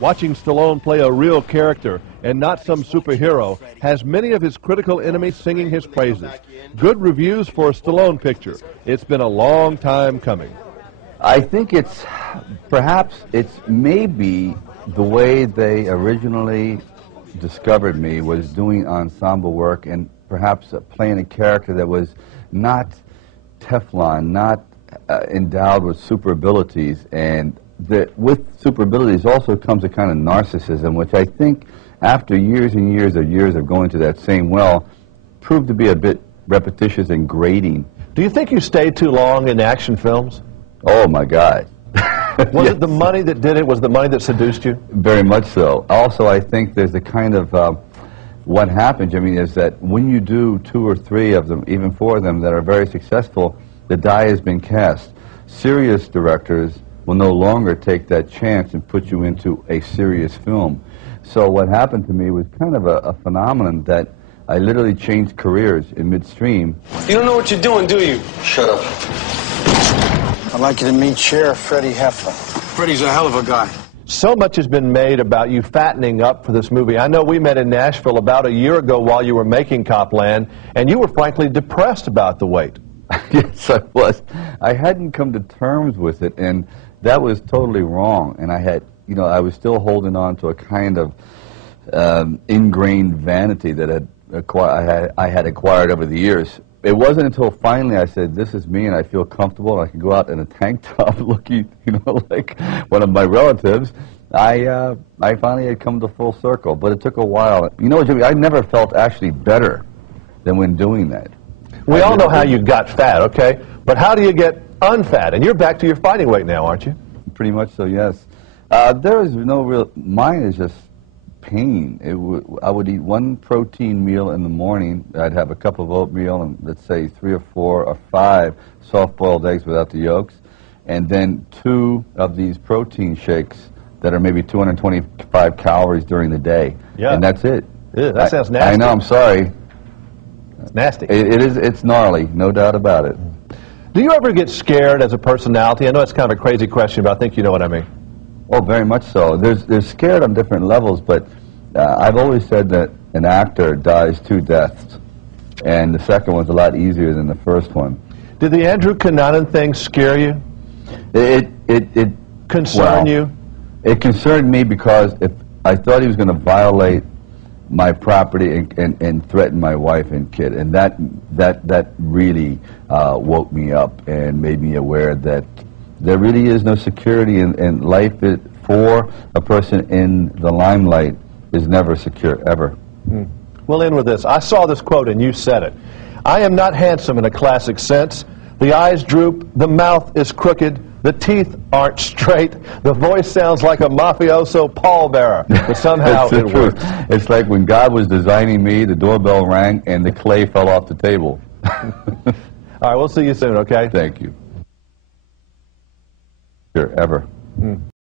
Watching Stallone play a real character and not some superhero has many of his critical enemies singing his praises. Good reviews for a Stallone picture. It's been a long time coming. I think perhaps it's maybe the way they originally discovered me was doing ensemble work and perhaps playing a character that was not Teflon, not endowed with super abilities, and with super abilities also comes a kind of narcissism, which I think after years and years of going to that same well proved to be a bit repetitious and grating. Do you think you stayed too long in action films? Oh my God. Was Yes. it the money that did it? Was the money that seduced you? Very much so. Also, I think there's a kind of what happens, I mean, is that when you do 2 or 3 of them, even 4 of them that are very successful, the die has been cast. Serious directors will no longer take that chance and put you into a serious film. So what happened to me was kind of a phenomenon that I literally changed careers in midstream. You don't know what you're doing, do you? Shut up. I'd like you to meet Sheriff Freddie Heffer. Freddie's a hell of a guy. So much has been made about you fattening up for this movie. I know we met in Nashville about a year ago while you were making Copland, and you were frankly depressed about the weight. Yes, I was. I hadn't come to terms with it, and that was totally wrong. And I was still holding on to a kind of ingrained vanity that I had acquired over the years. It wasn't until finally I said, this is me and I feel comfortable and I can go out in a tank top looking, like one of my relatives. I finally had come to full circle, but it took a while. You know, Jimmy, I never felt actually better than when doing that. We all know how you got fat, okay? But how do you get unfat? And you're back to your fighting weight now, aren't you? Pretty much so, yes. There is no real, mine is just pain. I would eat 1 protein meal in the morning. I'd have a cup of oatmeal and let's say 3 or 4 or 5 soft-boiled eggs without the yolks, and then 2 of these protein shakes that are maybe 225 calories during the day. Yeah. And that's it. Ew, that sounds nasty. I know, I'm sorry. It's nasty. It's gnarly, no doubt about it. Do you ever get scared as a personality? I know it's kind of a crazy question, but I think you know what I mean. Oh, very much so. They're scared on different levels, but I've always said that an actor dies 2 deaths, and the second one's a lot easier than the first one. Did the Andrew Cunanan thing scare you? It Concern you? It concerned me because if I thought he was going to violate my property and threaten my wife and kid, and that really woke me up and made me aware that there really is no security in life. For a person in the limelight is never secure, ever. We'll end with this. I saw this quote and you said it. I am not handsome in a classic sense. The eyes droop, the mouth is crooked, the teeth aren't straight, the voice sounds like a mafioso pallbearer, but somehow it works. It's like when God was designing me, the doorbell rang and the clay fell off the table. All right, we'll see you soon, okay? Thank you. Sure, ever.